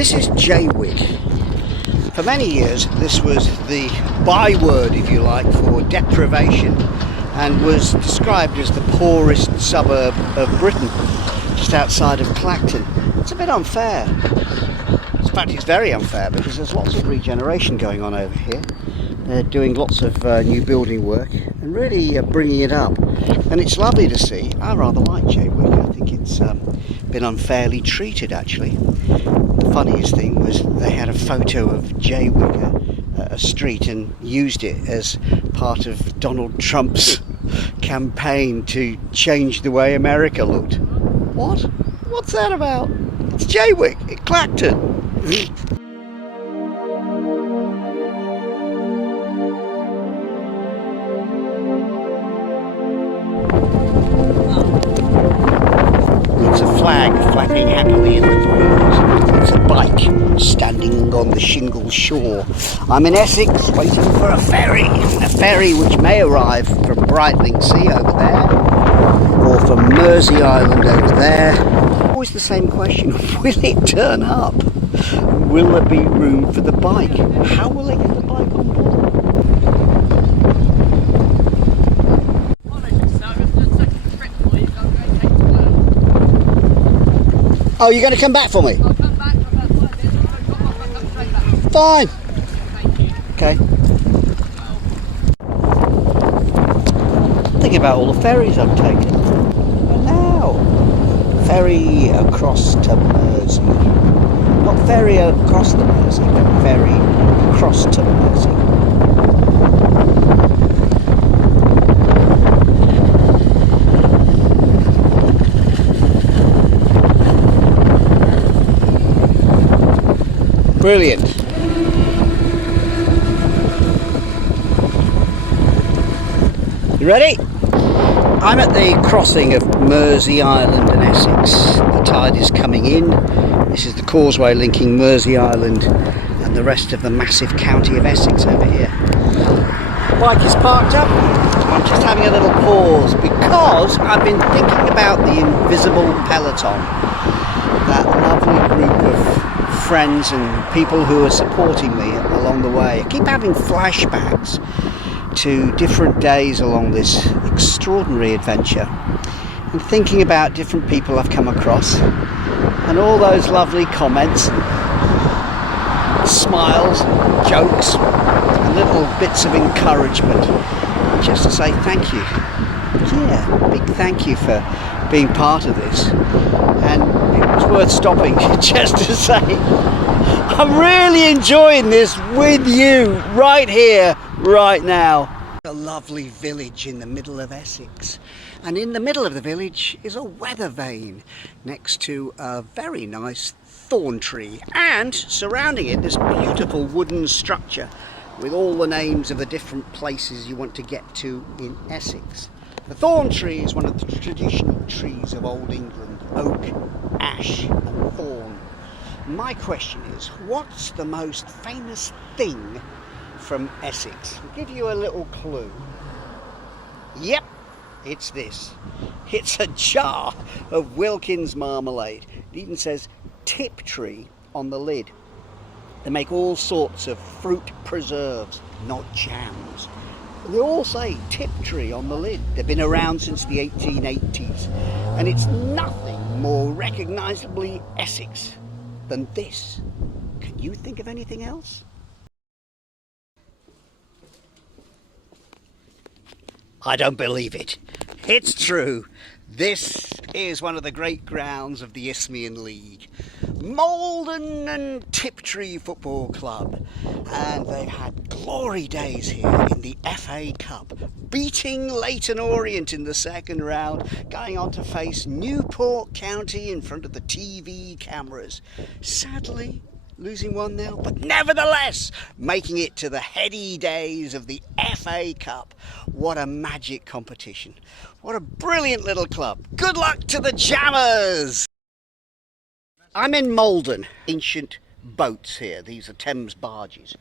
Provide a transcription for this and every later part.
This is Jaywick. For many years this was the byword, if you like, for deprivation, and was described as the poorest suburb of Britain, just outside of Clacton. It's a bit unfair. In fact, it's very unfair, because there's lots of regeneration going on over here. They're doing lots of new building work and really bringing it up, and it's lovely to see. I rather like Jaywick. I think it's been unfairly treated, actually. The funniest thing was they had a photo of Jaywick, a street, and used it as part of Donald Trump's campaign to change the way America looked. What? What's that about? It's Jaywick at Clacton. It's a flag flapping happily in the breeze. It's a bike standing on the shingle shore. I'm in Essex, waiting for a ferry which may arrive from Brightling Sea over there, or from Mersey Island over there. Always the same question: will it turn up? Will there be room for the bike? How will they get the bike on board? Oh, you're going to come back for me? I'll come back. Fine. Okay. Think about all the ferries I've taken. And now, ferry across to Mersey. Not ferry across the Mersey, but ferry across to Mersey. Brilliant. You ready? I'm at the crossing of Mersey Island and Essex. The tide is coming in. This is the causeway linking Mersey Island and the rest of the massive county of Essex over here. Bike is parked up. I'm just having a little pause because I've been thinking about the invisible peloton. That lovely group of friends and people who are supporting me along the way. I keep having flashbacks to different days along this extraordinary adventure, and thinking about different people I've come across, and all those lovely comments, smiles, jokes, and little bits of encouragement, just to say thank you. Yeah, big thank you for being part of this. And it was worth stopping just to say I'm really enjoying this with you right here, right now. A lovely village in the middle of Essex, and in the middle of the village is a weather vane next to a very nice thorn tree, and surrounding it this beautiful wooden structure with all the names of the different places you want to get to in Essex. The thorn tree is one of the traditional trees of Old England: oak, ash and thorn. My question is, what's the most famous thing from Essex? I'll give you a little clue. Yep, it's this. It's a jar of Wilkins marmalade. It even says Tiptree on the lid. They make all sorts of fruit preserves, not jams. They all say Tiptree on the lid. They've been around since the 1880s, and it's nothing more recognisably Essex than this. Can you think of anything else? I don't believe it. It's true. This is one of the great grounds of the Isthmian League, Malden and Tiptree Football Club, and they've had glory days here in the FA Cup, beating Leyton Orient in the second round, going on to face Newport County in front of the TV cameras. Sadly, losing 1-0, but nevertheless making it to the heady days of the FA Cup. What a magic competition. What a brilliant little club. Good luck to the Jammers! I'm in Malden. Ancient boats here. These are Thames barges.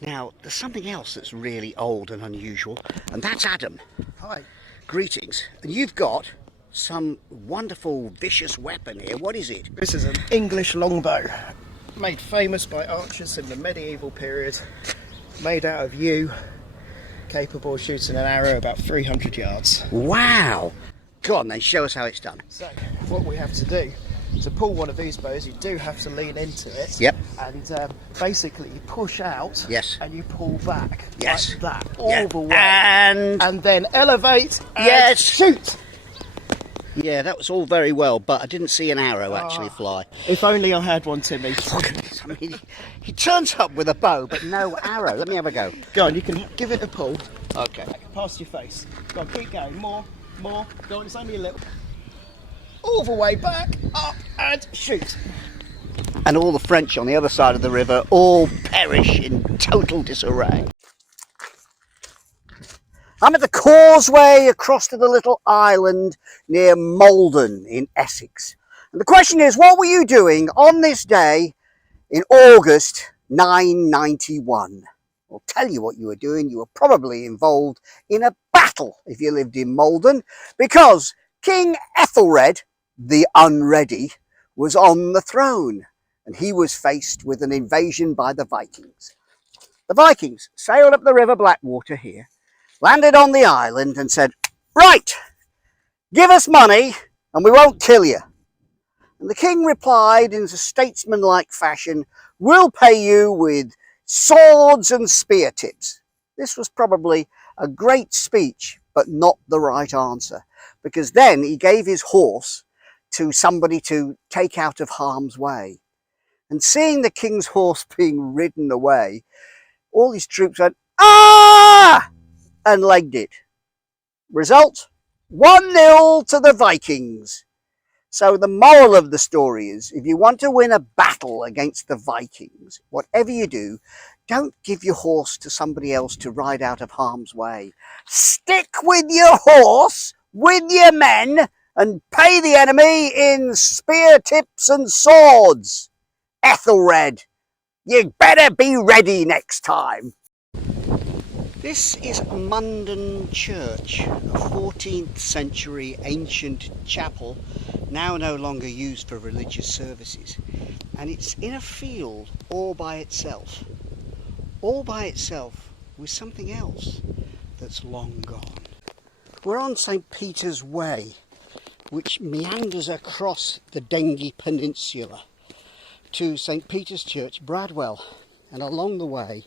Now, there's something else that's really old and unusual, and that's Adam. Hi. Greetings. And you've got some wonderful vicious weapon here. What is it? This is an English longbow. made famous by archers in the medieval period, made out of yew, capable of shooting an arrow about 300 yards. Wow! Go on then, show us how it's done. So, what we have to do, to pull one of these bows, you do have to lean into it. Yep. And basically you push out. Yes. And you pull back. Yes. Like that, all the way. And then elevate and yes. shoot! Yeah, that was all very well, but I didn't see an arrow actually fly. If only I had one, Timmy. Look at this. I mean, he turns up with a bow, but no arrow. Let me have a go. Go on, you can give it a pull. Okay. Past your face. Go on, keep going. More. Go on, it's only a little. All the way back, up, and shoot. And all the French on the other side of the river all perish in total disarray. I'm at the causeway across to the little island near Malden in Essex. And the question is, what were you doing on this day in August 991? I'll tell you what you were doing. You were probably involved in a battle if you lived in Malden, because King Ethelred, the Unready, was on the throne and he was faced with an invasion by the Vikings. The Vikings sailed up the River Blackwater here, landed on the island and said, right, give us money and we won't kill you. And the king replied in a statesmanlike fashion, we'll pay you with swords and spear tips. This was probably a great speech, but not the right answer, because then he gave his horse to somebody to take out of harm's way. And seeing the king's horse being ridden away, all his troops went, ah! And legged it. Result, 1-0 to the Vikings. So the moral of the story is, if you want to win a battle against the Vikings, whatever you do, don't give your horse to somebody else to ride out of harm's way. Stick with your horse, with your men, and pay the enemy in spear tips and swords. Ethelred, you better be ready next time. This is Munden Church, a 14th century ancient chapel, now no longer used for religious services. And it's in a field all by itself. All by itself with something else that's long gone. We're on St. Peter's Way, which meanders across the Dengie Peninsula to St. Peter's Church, Bradwell. And along the way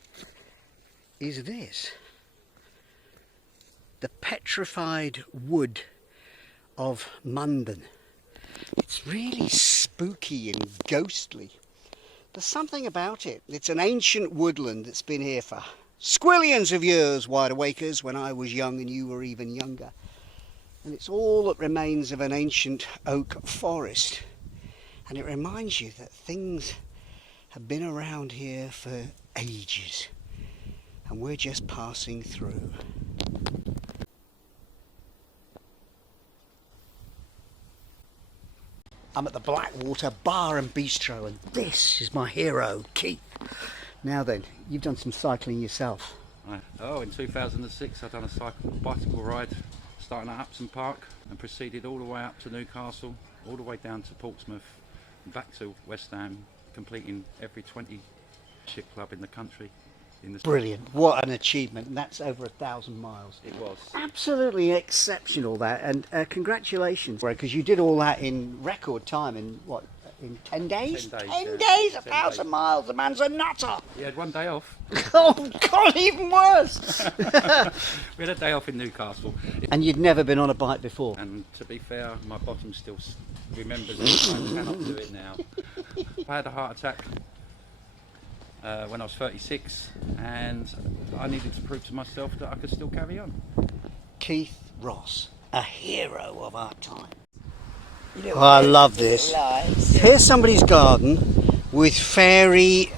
is this. The petrified wood of Munden. It's really spooky and ghostly. There's something about it. It's an ancient woodland that's been here for squillions of years, wide awakers, when I was young and you were even younger. And it's all that remains of an ancient oak forest. And it reminds you that things have been around here for ages. And we're just passing through. I'm at the Blackwater Bar and Bistro, and this is my hero, Keith. Now then, you've done some cycling yourself. In 2006 I've done a bicycle ride starting at Upson Park and proceeded all the way up to Newcastle, all the way down to Portsmouth, and back to West Ham, completing every 20 ship club in the country. Brilliant, what an achievement, and that's over 1,000 miles. It was. Absolutely exceptional that, and congratulations, because you did all that in record time, in what, in 10 days? 10 days, 10 yeah. days, 10 1,000 days. miles, the man's a nutter. We had one day off. Oh God, even worse. We had a day off in Newcastle. And you'd never been on a bike before? And to be fair, my bottom still remembers it. I cannot do it now. I had a heart attack when I was 36, and I needed to prove to myself that I could still carry on. Keith Ross, a hero of our time. Oh, I love this. Here's somebody's garden with fairy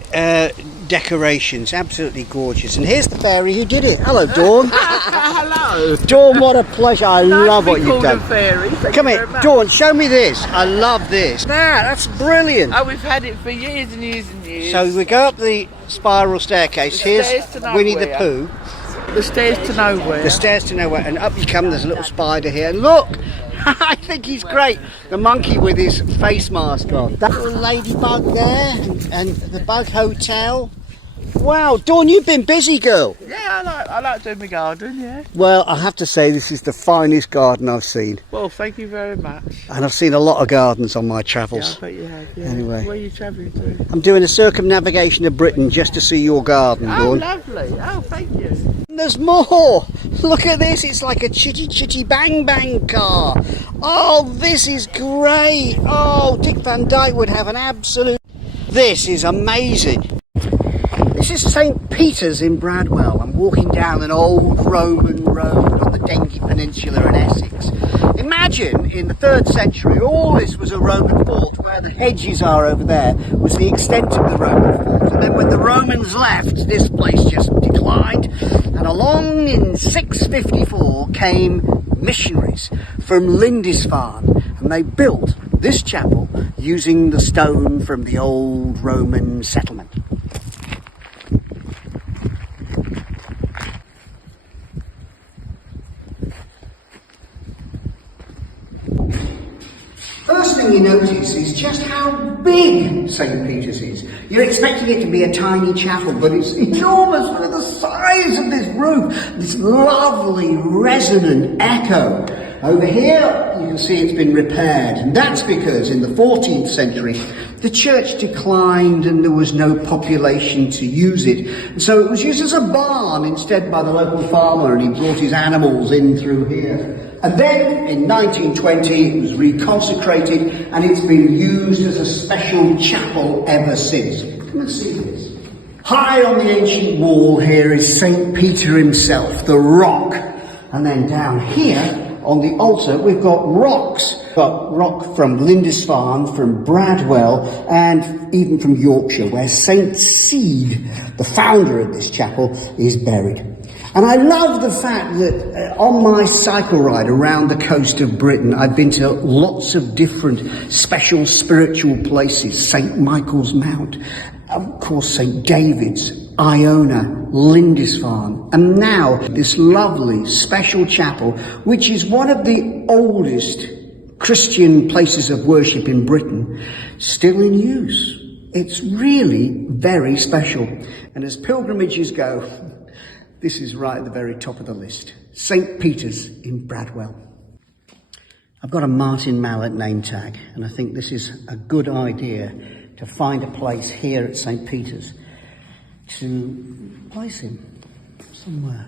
decorations, absolutely gorgeous. And here's the fairy who did it. Hello, Dawn. Hello. Dawn, what a pleasure. I love what you've done. Fairy. Come here, Dawn, show me this. I love this. That's brilliant. Oh, we've had it for years and years and years. So we go up the spiral staircase. Here's stairs to Winnie the nowhere. Pooh. The stairs to nowhere. The stairs to nowhere, and up you come. There's a little spider here. And look I think he's great. The monkey with his face mask on. That little ladybug there, and the bug hotel. Wow, Dawn, you've been busy, girl. Yeah, I like doing my garden, yeah. Well, I have to say this is the finest garden I've seen. Well, thank you very much. And I've seen a lot of gardens on my Yeah, travels. I bet you have, yeah. Anyway. Where are you travelling to? I'm doing a circumnavigation of Britain just to see your garden, Oh, Dawn. lovely. Oh, thank you. And there's more. Look at this. It's like a chitty chitty bang bang car. Oh, this is great. Oh, Dick Van Dyke would have an absolute... This is amazing. This is St. Peter's in Bradwell. I'm walking down an old Roman road on the Dengie Peninsula in Essex. Imagine in the 3rd century all this was a Roman fort. Where the hedges are over there was the extent of the Roman fort. And then when the Romans left, this place just declined. And along in 654 came missionaries from Lindisfarne, and they built this chapel using the stone from the old Roman settlement. First thing you notice is just how big St. Peter's is. You're expecting it to be a tiny chapel, but it's enormous. Look at the size of this roof, this lovely resonant echo. Over here, you can see it's been repaired, and that's because in the 14th century, the church declined and there was no population to use it. And so it was used as a barn instead by the local farmer, and he brought his animals in through here. And then in 1920 it was reconsecrated and it's been used as a special chapel ever since. Come and see this. High on the ancient wall here is St. Peter himself, the rock. And then down here on the altar we've got rocks. We've got rock from Lindisfarne, from Bradwell, and even from Yorkshire, where St. Seed, the founder of this chapel, is buried. And I love the fact that on my cycle ride around the coast of Britain, I've been to lots of different special spiritual places. St. Michael's Mount, of course St. David's, Iona, Lindisfarne, and now this lovely special chapel, which is one of the oldest Christian places of worship in Britain, still in use. It's really very special. And as pilgrimages go, this is right at the very top of the list. St. Peter's in Bradwell. I've got a Martin Mallet name tag, and I think this is a good idea to find a place here at St. Peter's to place him somewhere.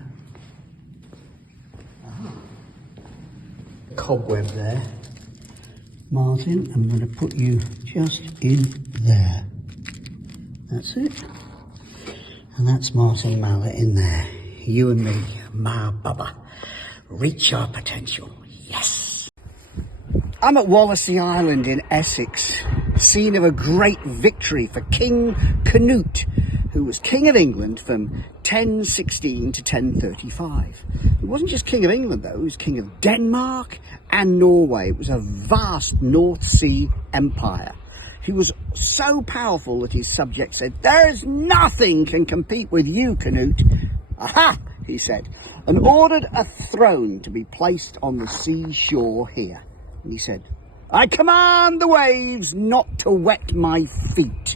Cobweb there. Martin, I'm going to put you just in there. That's it. And that's Martin Mallet in there. You and me, ma bubba, reach our potential, yes. I'm at Wallasey Island in Essex, scene of a great victory for King Canute, who was King of England from 1016 to 1035. He wasn't just King of England though, he was King of Denmark and Norway. It was a vast North Sea empire. He was so powerful that his subjects said, "There's nothing can compete with you, Canute." "Aha," he said, and ordered a throne to be placed on the seashore here. And he said, "I command the waves not to wet my feet."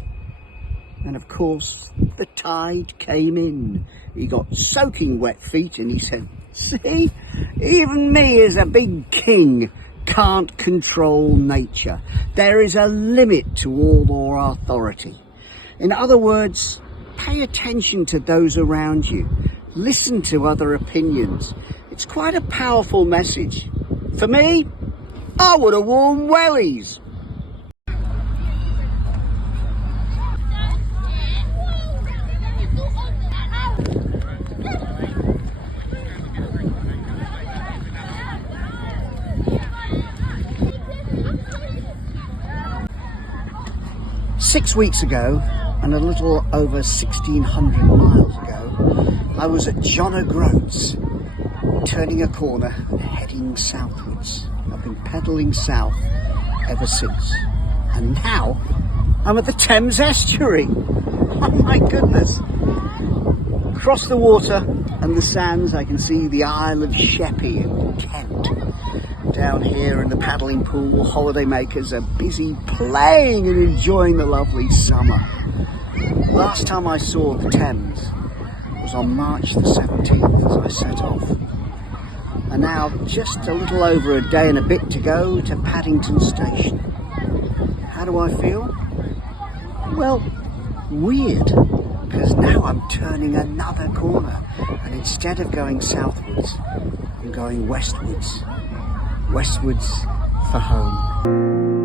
And of course, the tide came in. He got soaking wet feet and he said, "See, even me as a big king can't control nature. There is a limit to all our authority." In other words, pay attention to those around you. Listen to other opinions. It's quite a powerful message. For me, I would have worn wellies. Six weeks ago, and a little over 1,600 miles ago, I was at John O'Groats, turning a corner and heading southwards. I've been pedalling south ever since. And now, I'm at the Thames estuary. Oh my goodness. Across the water and the sands, I can see the Isle of Sheppey in Kent. down here in the paddling pool, holidaymakers are busy playing and enjoying the lovely summer. Last time I saw the Thames was on March the 17th as I set off. And now just a little over a day and a bit to go to Paddington Station. How do I feel? Well, weird, because now I'm turning another corner, and instead of going southwards, I'm going westwards for home.